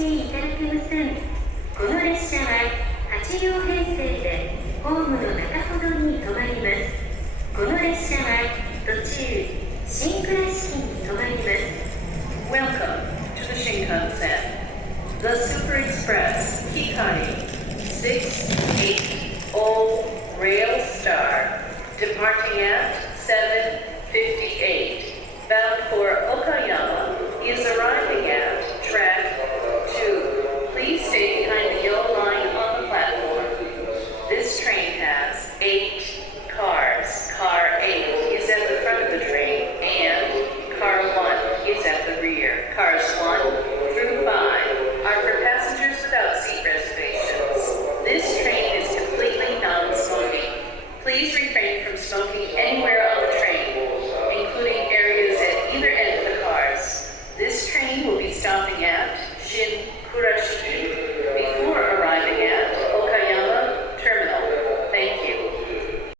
注意いただけません。この列車は8両編成でホームの中ほどに止まります。この列車は途中新倉敷に止まります。Welcome to the Shinkansen, the Super Express Hikari 680 Rail Star, departing at 7